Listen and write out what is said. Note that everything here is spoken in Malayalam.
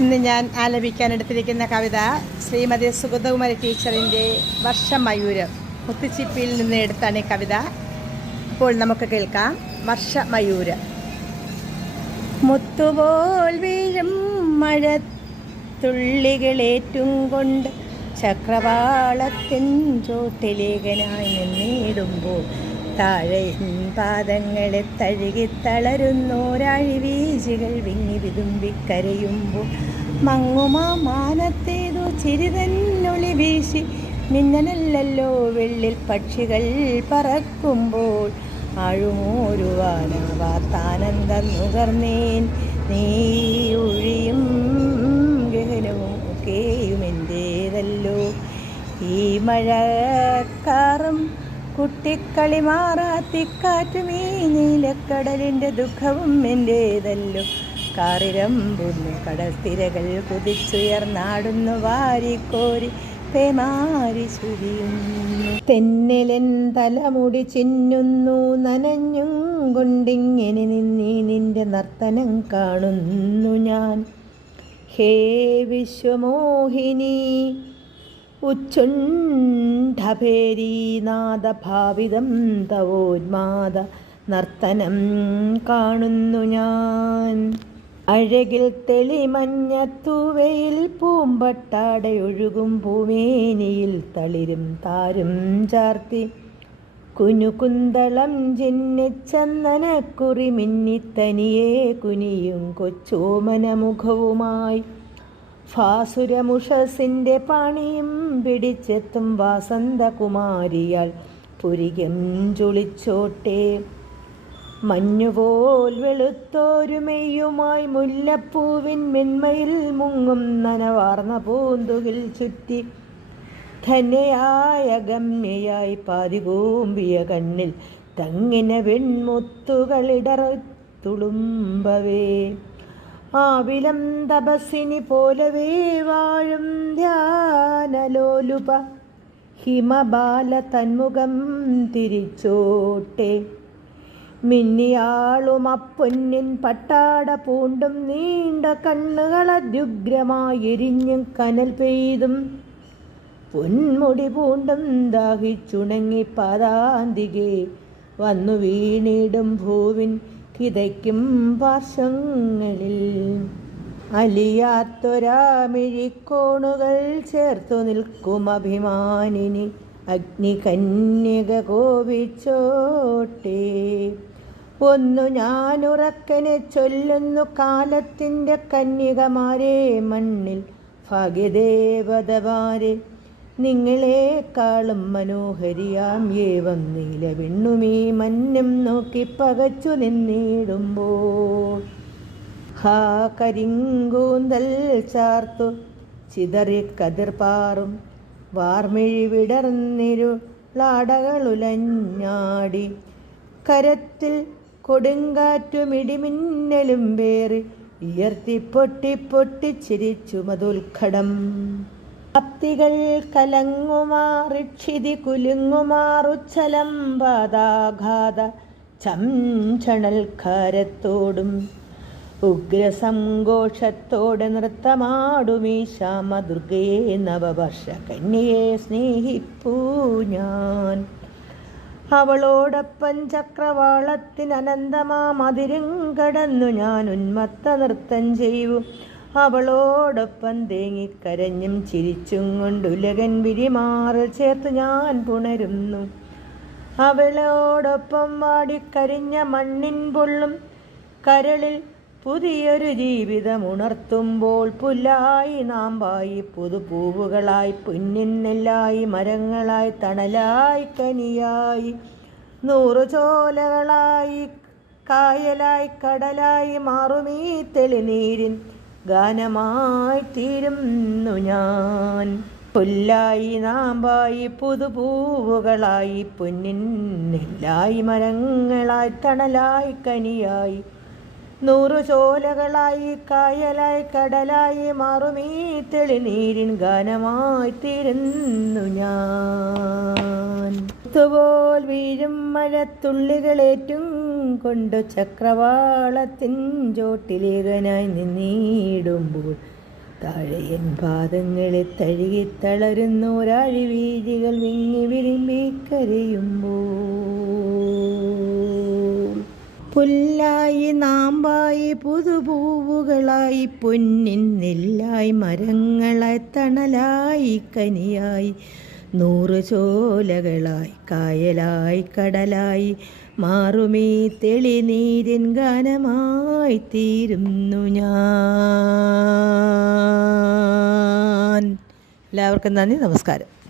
ഇന്ന് ഞാൻ ആലപിക്കാൻ എടുത്തിരിക്കുന്ന കവിത ശ്രീമതി സുഗതകുമാരി ടീച്ചറിന്റെ വർഷമയൂരം മുത്തുച്ചിപ്പിയിൽ നിന്ന് എടുത്താണ് ഈ കവിത. അപ്പോൾ നമുക്ക് കേൾക്കാം. വർഷമയൂരം മുത്തുപോൽ വീഴും മഴ തുള്ളികളേറ്റും കൊണ്ട് ചക്രവാളത്തിൻ ചോട്ടിലേഖനായി നിന്നിടുമ്പോൾ താഴെ പാദങ്ങളെ തഴുകി തളരുന്നോരാഴി വീശികൾ വിങ്ങി വിതുമ്പിക്കരയുമ്പോൾ മങ്ങുമാ മാനത്തേതോ ചിരിതന്നൊളി വീശി. മിന്നനല്ലല്ലോ വെള്ളിൽ പക്ഷികൾ പറക്കുമ്പോൾ. ആഴുമോരുവാനാവാത്താനന്ദം നുകർന്നേൻ നീ ഒഴിയും ഗഹനവും ഒക്കെയും എന്റേതല്ലോ ഈ മഴക്കാറും കുട്ടിക്കളി മാറാത്തിക്കാറ്റും ഈ നീലക്കടലിന്റെ ദുഃഖവും എന്റേതല്ലോ. കാറിരമ്പുന്നു കടൽത്തിരകൾ കുതിച്ചുയർന്നാടുന്നു വാരിക്കോരി പേമാരി ചുരിയുന്നു തെന്നിലൻ തലമുടി ചിന്നുന്നു നനഞ്ഞും കൊണ്ടിങ്ങനെ നിന്നീ നിന്റെ നർത്തനം കാണുന്നു ഞാൻ. ഹേ വിശ്വമോഹിനി ഉച്ചുണ്ഠഭേരീനാദഭാവിതം തവോന്മാദ നർത്തനം കാണുന്നു ഞാൻ. അഴകിൽ തെളിമഞ്ഞത്തുവയിൽ പൂമ്പട്ടാടയൊഴുകും പൂമേനിയിൽ തളിരും താരും ചാർത്തി. കുനുകുന്തളം ചിന്നിച്ചന്ദനക്കുറി മിന്നിത്തനിയെ കുനിയും കൊച്ചോമനമുഖവുമായി. ഫാസുരമുഷസിന്റെ പണിയും പിടിച്ചെത്തും വാസന്തകുമാരിയാൽ. പുരികം ചുളിച്ചോട്ടെ. മഞ്ഞുപോൽ വെളുത്തോരുമെയ്യുമായി മുല്ലപ്പൂവിൻ മെന്മയിൽ മുങ്ങും നനവാർന്ന പൂന്തുകിൽ ചുറ്റി. ധന്യയായ ഗമ്യയായി പാതികൂമ്പിയ കണ്ണിൽ തങ്ങിന വെൺമുത്തുകളിടറ തുളുമ്പവേ. ആവിലം തപസ്സിനി പോലവേ വാഴും ധ്യാനലോലുപ. ഹിമബാല തന്മുഖം തിരിച്ചോട്ടെ. മിന്നിയാളും അപ്പൊന്നിൻ പട്ടാട പൂണ്ടും നീണ്ട കണ്ണുകളദ്യുഗ്രമായി എരിഞ്ഞും കനൽ പെയ്തും. പൊന്മുടി പൂണ്ടും ദാഹിച്ചുണങ്ങി പാതാന്തികെ വന്നു വീണിടും ഭൂവിൻ കിതയ്ക്കും പാർശ്വങ്ങളിൽ അലിയാത്തൊരാമിഴിക്കോണുകൾ ചേർത്തു നിൽക്കും അഭിമാനിനി അഗ്നികന്യക കോപിച്ചോട്ടെ ഒന്നു ഞാനുറക്കനെ ചൊല്ലുന്നു കാലത്തിന്റെ കന്യകമാരെ മണ്ണിൽ ഭാഗ്യദേവതമാരെ. നിങ്ങളെക്കാളും മനോഹരിയാം. ഏവം നീലവിണ്ണുമീ മഞ്ഞും നോക്കി പകച്ചു നിന്നിടുമ്പോൾ ഹാ കരിങ്കൂന്തൽ ചാർത്തു ചിതറി കതിർപ്പാറും വാർമിഴി വിടർന്നിരു ളാടകളുലഞ്ഞാടി കരത്തിൽ കൊടുങ്കാറ്റുമിടിമിന്നലും വേറി. ഉയർത്തി പൊട്ടി പൊട്ടിച്ചിരിച്ചു മതുൽഖടം ഭക്തികൾ കലങ്ങുമാറിക്ഷിതി കുലുങ്ങുമാറുച്ചലം പാതാഘാത ചംചണൽക്കാരത്തോടും ഉഗ്രസങ്കോഷത്തോടെ നൃത്തമാടുമീ ശ്യാമദുർഗയെ നവവർഷ കന്യയെ സ്നേഹിപ്പൂ ഞാൻ. അവളോടൊപ്പം ചക്രവാളത്തിനനന്തമാ മതിരും കടന്നു ഞാൻ ഉന്മത്ത നൃത്തം ചെയ്യൂ. അവളോടൊപ്പം തേങ്ങിക്കരഞ്ഞും ചിരിച്ചും കൊണ്ടുലകൻ വിരിമാറിൽ ചേർത്ത് ഞാൻ പുണരുന്നു. അവളോടൊപ്പം വാടിക്കരിഞ്ഞ മണ്ണിൻ പൊള്ളും കരളിൽ പുതിയൊരു ജീവിതം ഉണർത്തുമ്പോൾ പുല്ലായി നാമ്പായി പുതുപൂവുകളായി പുന്നിൻ നെല്ലായി മരങ്ങളായി തണലായി കനിയായി നൂറു ചോലകളായി കായലായി കടലായി മാറുമീ തെളിനീരിൻ ഗാനമായി തീരുന്നു ഞാൻ. പുല്ലായി നാമ്പായി പുതുപൂവുകളായി പൊന്നിൻ നെല്ലായി മരങ്ങളായി തണലായി കനിയായി. നൂറു ചോലകളായി കായലായി കടലായി മാറുമീ തെളിനീരിൻ ഗാനമായി തീരുന്നു ഞാൻ വീഴും മഴത്തുള്ളികളേറ്റും കൊണ്ടു ചക്രവാളത്തിൻ ചോട്ടിലേകനായി നിന്നിടുമ്പോൾ താഴെയൻ പാദങ്ങളെ തഴുകി തളരുന്നോരാഴി വീതികൾ വിങ്ങി വിരുമ്പി കരയുമ്പോൾ. പുല്ലായി നാമ്പായി പുതുപൂവുകളായി പൊന്നിൻ നെല്ലായി മരങ്ങളായി തണലായി കനിയായി നൂറ് ചോലകളായി കായലായി കടലായി മാറുമീ തെളിനീരിൻ ഗാനമായി തീരുന്നു ഞാൻ. എല്ലാവർക്കും നന്ദി നമസ്കാരം.